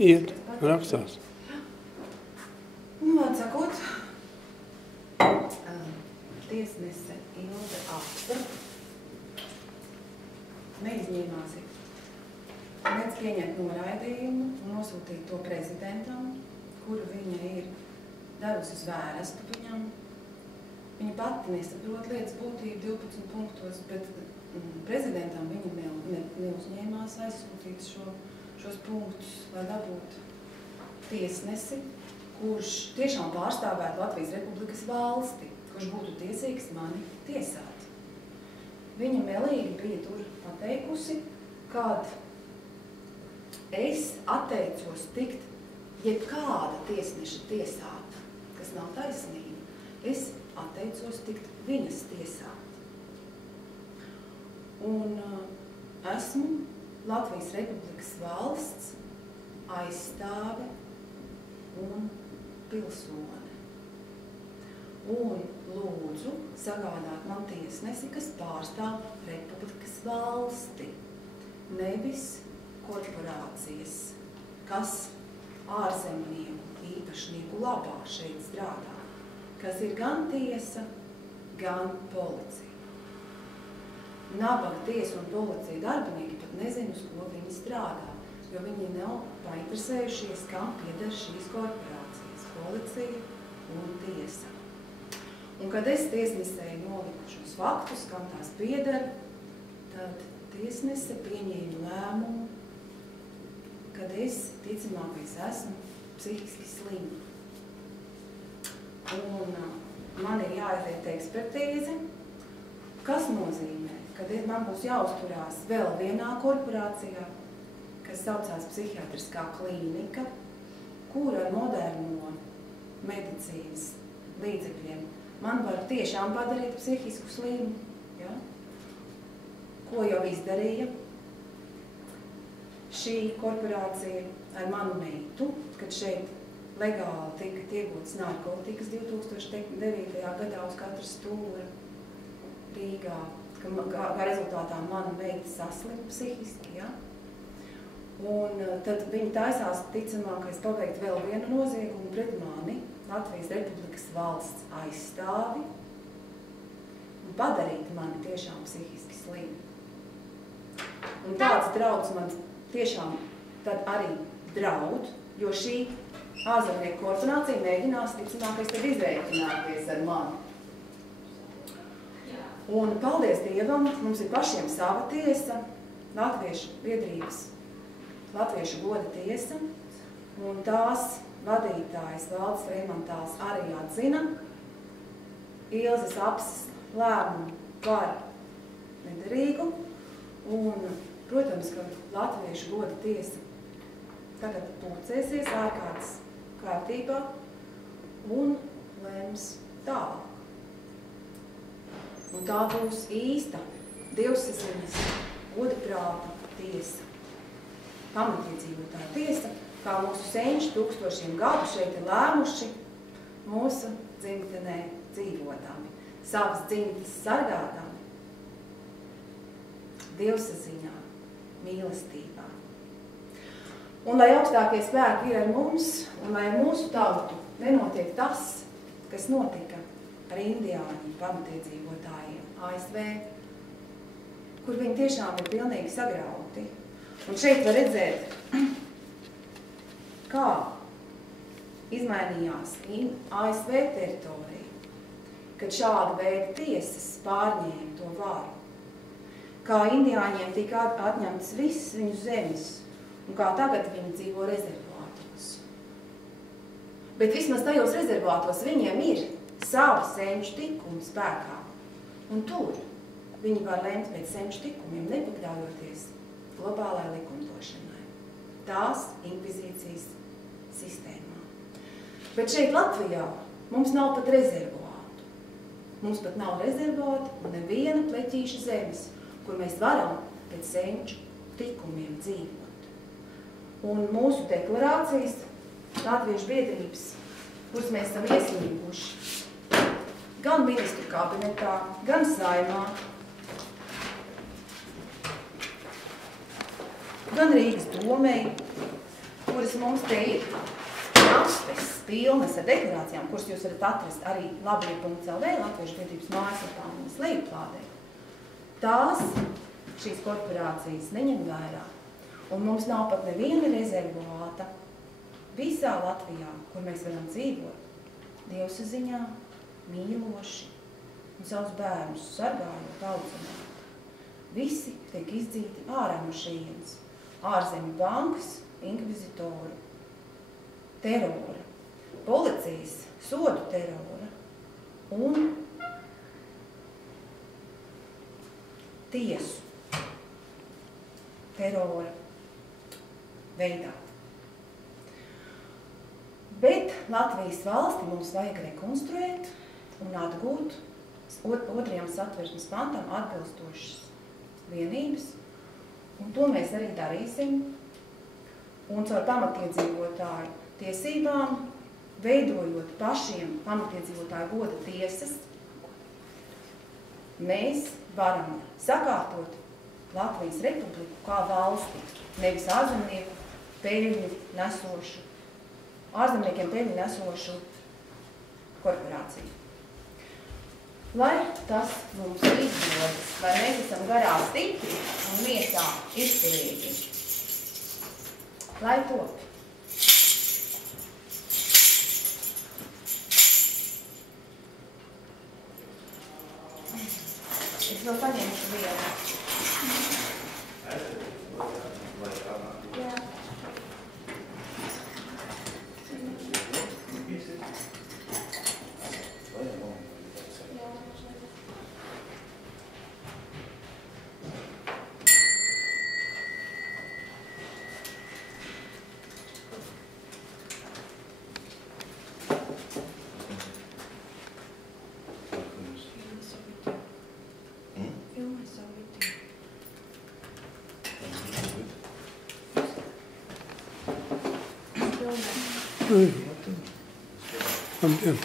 Iet, rakstās. Vārds sakot, tiesnese Ilze Apsa neizņēmās nec pieņemt noraidījumu un nosūtīt to prezidentam, kuru viņa ir devusi uz vērestu viņam. Viņa pati nesaprot lietas būtību 12 punktos, bet prezidentam viņa neuzņēmās aizsūtīt šos punktus, lai dabūtu tiesnesi, kurš tiešām pārstāvētu Latvijas Republikas valsti, kurš būtu tiesīgs mani tiesāt. Viņa melīgi bija tur pateikusi, kad es atteicos tikt jebkāda tiesneša tiesāta, kas nav taisnība. Es atteicos tikt viņas tiesāt. Un esmu Latvijas Republikas valsts aizstāve un pilsone. Un lūdzu sagādāt man tiesnesi, kas pārstāv Republikas valsti, nevis korporācijas, kas ārzemnieku īpašnieku labā šeit strādā, kas ir gan tiesa, gan policija. Nabaga tiesa un policija darbinieki pat nezinu, uz ko viņi strādā, jo viņi nav painteresējušies, kam pieder šīs korporācijas, policija un tiesa. Un kad es tiesnesēju noliku šos faktus, kam tās pieder, tad tiesnese pieņēma lēmumu, kad es ticamākais esmu psihiski slima. Un man ir jāiziet ekspertīze, kas nozīmē, kad man būs jāuzturās vēl vienā korporācijā, kas saucās psihiatriskā klīnika, kura ar moderno medicīnas līdzekļiem man var tiešām padarīt psihisku slimu, ja? Ko jau izdarīja šī korporācija ar manu meitu, kad šeit legāli tika iegūtas narkotikas 2009. Gadā uz katra stūra Rīgā, kā rezultātā mana meita saslima psihiski, ja? Un tad viņi taisās ticamākais paveikt vēl vienu noziegumu pret mani, Latvijas Republikas valsts aizstāvi, un padarīt mani tiešām psihiski slimu. Un tāds drauds man tiešām tad arī draud, jo šī ārzemnieku korporācija mēģinās ticamākais tad izrēķināties ar mani. Un paldies Dievam, mums ir pašiem sava tiesa, Latviešu biedrības, Latviešu goda tiesa, un tās vadītājs Valdes Freimantāls arī atzina Ilzes Apsas lēmumu par nederīgu, un, protams, ka Latviešu goda tiesa tagad pulcēsies ārkārtas kārtībā un lems tālāk. Un tā būs īsta dievsaziņas godaprāta tiesa. Pamatiedzīvotāja tiesa, kā mūsu senči tūkstošiem gadu šeit ir lēmuši mūsu dzimtenē dzīvotami, savas dzimtes sargātami, dievsaziņā, mīlestībā. Un lai augstākie spēki ir ar mums, un lai mūsu tautu nenotiek tas, kas notika ar indiāņu pamatiedzīvotājiem ASV, kur viņi tiešām ir pilnīgi sagrauti. Un šeit var redzēt, kā izmainījās ASV teritorija, kad šāda veida tiesas pārņēma to varu. Kā indiāņiem tika atņemtas visas viņu zemes, un kā tagad viņi dzīvo rezervātos. Bet vismaz tajos rezervātos viņiem ir savu senču tikumu spēkā, un tur viņi var lemt pēc senču tikumiem, nepakļaujoties globālai likumdošanai, tās inkvizīcijas sistēmā. Bet šeit Latvijā mums nav pat rezervātu. Mums pat nav rezervātu un neviena pleķīša zemes, kur mēs varam pēc senču tikumiem dzīvot. Un mūsu deklarācijas latviešu biedrības, kuras mēs esam ieslīguši, gan ministru kabinetā, gan saimā, gan Rīgas domei, kuras mums te ir naspes pilnas ar deklarācijām, kuras jūs varat atrast arī labie.lv latviešu biedrības mājaslapā un lejuplādē. Tās šīs korporācijas neņem vērā, un mums nav pat neviena rezervāta visā Latvijā, kur mēs varam dzīvot, dievsaziņā, mīloši un savus bērnus sargājot, audzināt. Visi tiek izdzīti ārā no šejienes. Ārzemju bankas, inkvizitori, terora, policijas, sodu terora un tiesu terora veidā. Bet Latvijas valsti mums vajag rekonstruēt un atgūt 2. satversmes pantam atbilstošas vienības, un to mēs arī darīsim. Un caur pamatiedzīvotāju tiesībām, veidojot pašiem pamatiedzīvotāju goda tiesas, mēs varam sakārtot Latvijas republiku kā valsti, nevis ārzemniekiem peļņu nesošu korporāciju. Lai tas mums izdodas, lai mēs esam garā stipri un miesā izturīgi, lai top. Es vēl paņemšu vienu. Jā. Labdien!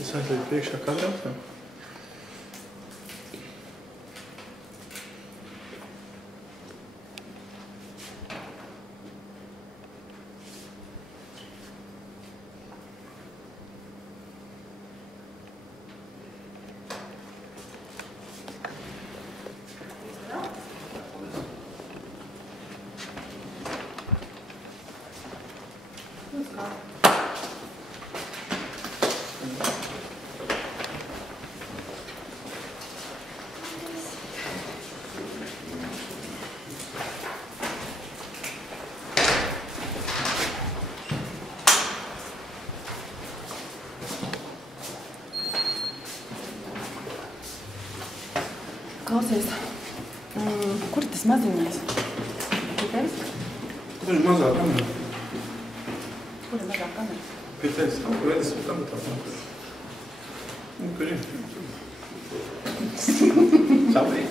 Tas aizliek priekšā kadrā? Klausies, kur ir tas maziņais? Pie tevis? Kur ir mazā kamera? Kur ir mazā kamera? Pie tevis, redz, tam tā. Kur ir? Savīgi.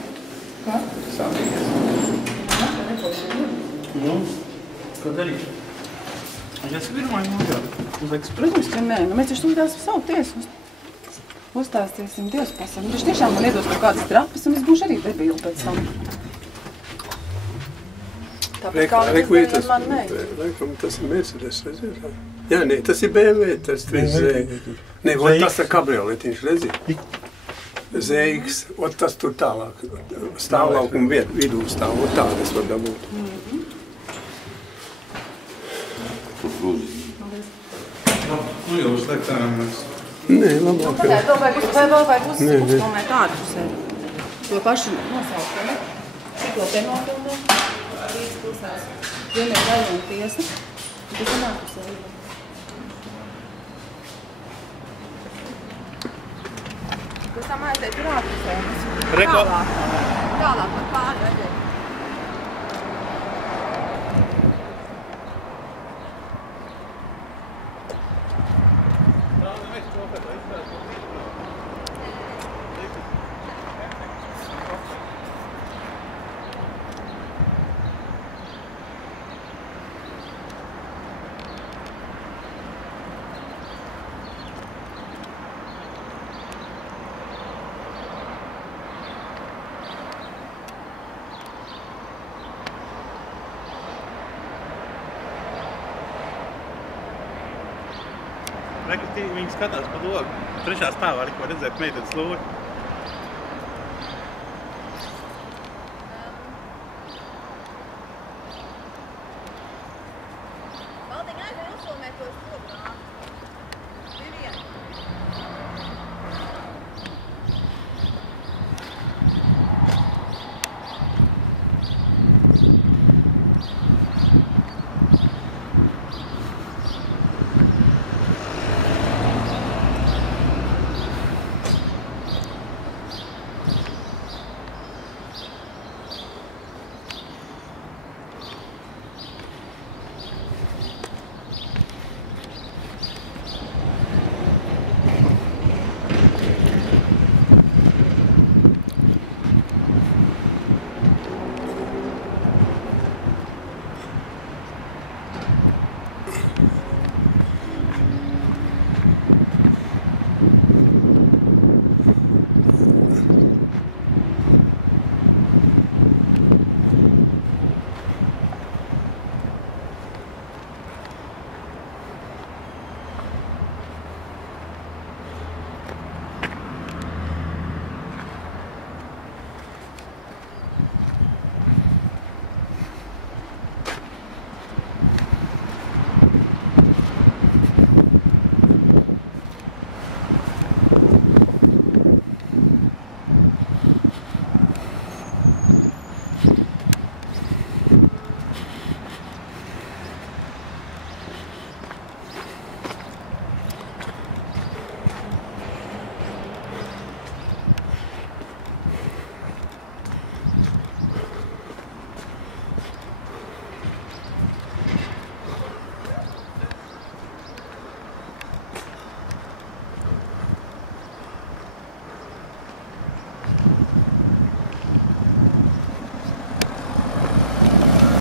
Kā? Savīgi. Nu, ko darīt? Ja es pirmāju mājā, uzliks. Protams, ka nē. Nu, mēs taču tūdās savu tiesu uzstāstīsim Dievs pasam. Viņš tiešām man iedos kaut kādas trapas, un es būšu arī debīla pēc tam. Tāpēc kā viņš darīja man nē. Laikam tas ir Mercedes, redziet? Jā, nē, tas ir BMW, tas 3Z. Nē, tas ir kabrioletiņš, redziet? ZX, tas tur tālāk. Stāvlaukuma vidū stāv, tādas var dabūt. Nu jau sliktām mēs. Nē, labāk. Vai vēl vajag uzfilmēt tādu pusē? To pašu nosaukt, ne? To te nofilmēt. Rīgas pilsētas. Viena ir raļona tiesa. Tas ir nāpusē. Pēc tam aiziet tur ārpusē. Tālāk par pāri aiziet. Rekustīvi viņi skatās pa logu. Trešā stāvā arī ko redzēt meitenes lūri.